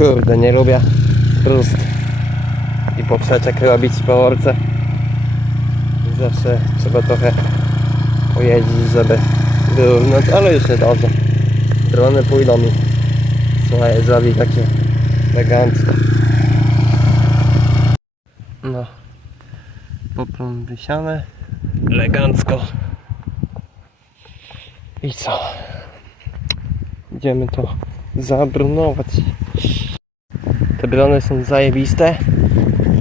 Kurde, nie lubię brust i poprzeczek robić po orce. Zawsze trzeba trochę pojeździć, żeby wyrównać, ale już nie dobrze. Drony pójdą mi. Słuchaj, zrobi takie elegancko. No. Poplon wysiane. Elegancko. I co? Idziemy to zabrunować. Te brony są zajebiste.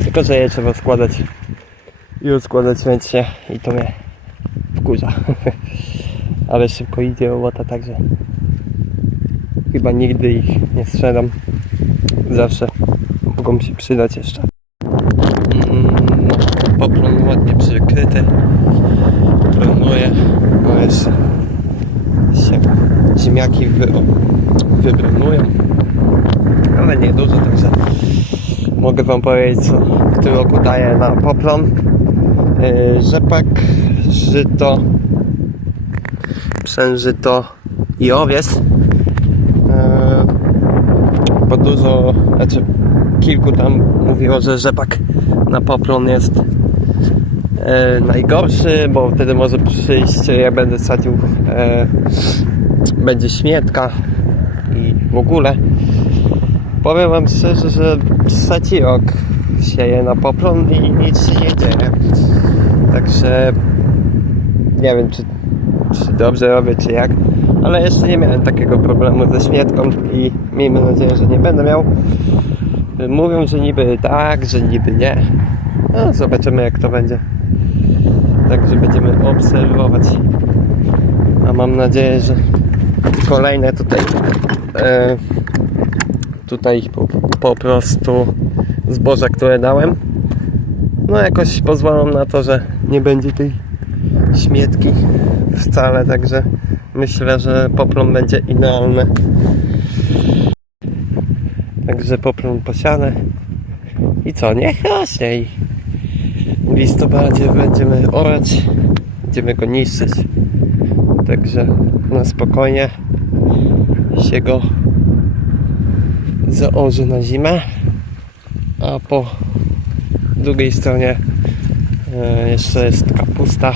Tylko, że je trzeba składać i odskładać ręcznie i to mnie wkurza. Ale szybko idzie robota, także chyba nigdy ich nie sprzedam. Zawsze mogą się przydać jeszcze. Mm, Poplon ładnie przykryty. Planuję. No jeszcze się ziemniaki wy, wybrunują. Ale nie dużo, także mogę wam powiedzieć co w tym roku daję na poplon. Yy, rzepak, żyto, przężyto i owies. Yy, bo dużo, znaczy kilku tam mówiło, że rzepak na poplon jest e, najgorszy, bo wtedy może przyjść, jak będę sadził, będzie śmietka i w ogóle. Powiem Wam szczerze, że trzeci rok sieję na poplon i nic się nie dzieje. Także nie wiem, czy, czy dobrze robię, czy jak, ale jeszcze nie miałem takiego problemu ze śmietką i miejmy nadzieję, że nie będę miał. Mówią, że niby tak, że niby nie. No, zobaczymy jak to będzie. Także będziemy obserwować. A mam nadzieję, że kolejne tutaj e, tutaj po, po prostu zboża, które dałem no jakoś pozwolą na to, że nie będzie tej śmietki wcale, także myślę, że poplon będzie idealny. Także poplon posiane i co, niech rośnie i w listopadzie będziemy orać, będziemy go niszczyć. Także na spokojnie się go zaorzy na zimę, a po drugiej stronie e, jeszcze jest kapusta.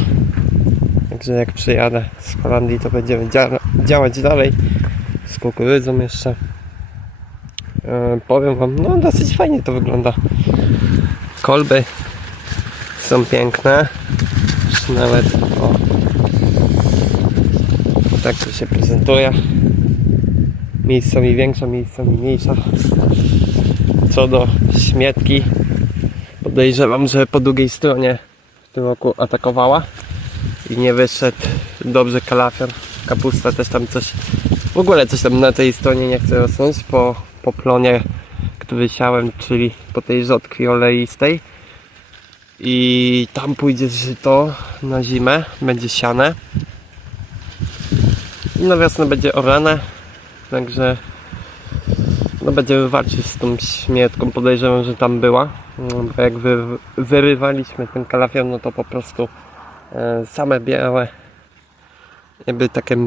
Także jak przyjadę z Holandii, to będziemy dzia- działać dalej z kukurydzą jeszcze. E, powiem Wam, no dosyć fajnie to wygląda. Kolby są piękne. Nawet o, tak to się prezentuje. Miejscami większa, miejscami mniejsza. Co do śmietki, podejrzewam, że po drugiej stronie w tym roku atakowała i nie wyszedł dobrze kalafior. Kapusta też tam coś, w ogóle coś tam na tej stronie nie chce rosnąć po, po plonie, który siałem, czyli po tej rzodkwi oleistej. I tam pójdzie żyto na zimę, będzie siane. I na wiosnę będzie orane, także no będziemy walczyć z tą śmietką, podejrzewam, że tam była. No, Bo jak wy, wyrywaliśmy ten kalafior, no to po prostu e, same białe, jakby takie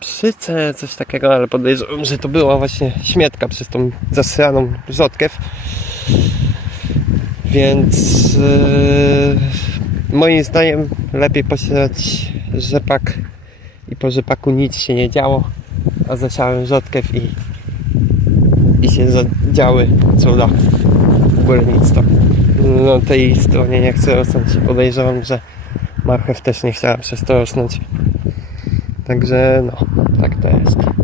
psyce, coś takiego, ale podejrzewam, że to była właśnie śmietka przez tą zasraną rzodkiew. Więc e, moim zdaniem lepiej posiadać rzepak i po rzepaku nic się nie działo, a zasiałem rzodkiew i i się zadziały cuda. To. Na tej stronie nie chcę rosnąć. Podejrzewam, że marchew też nie chciała przez to rosnąć. Także no, tak to jest.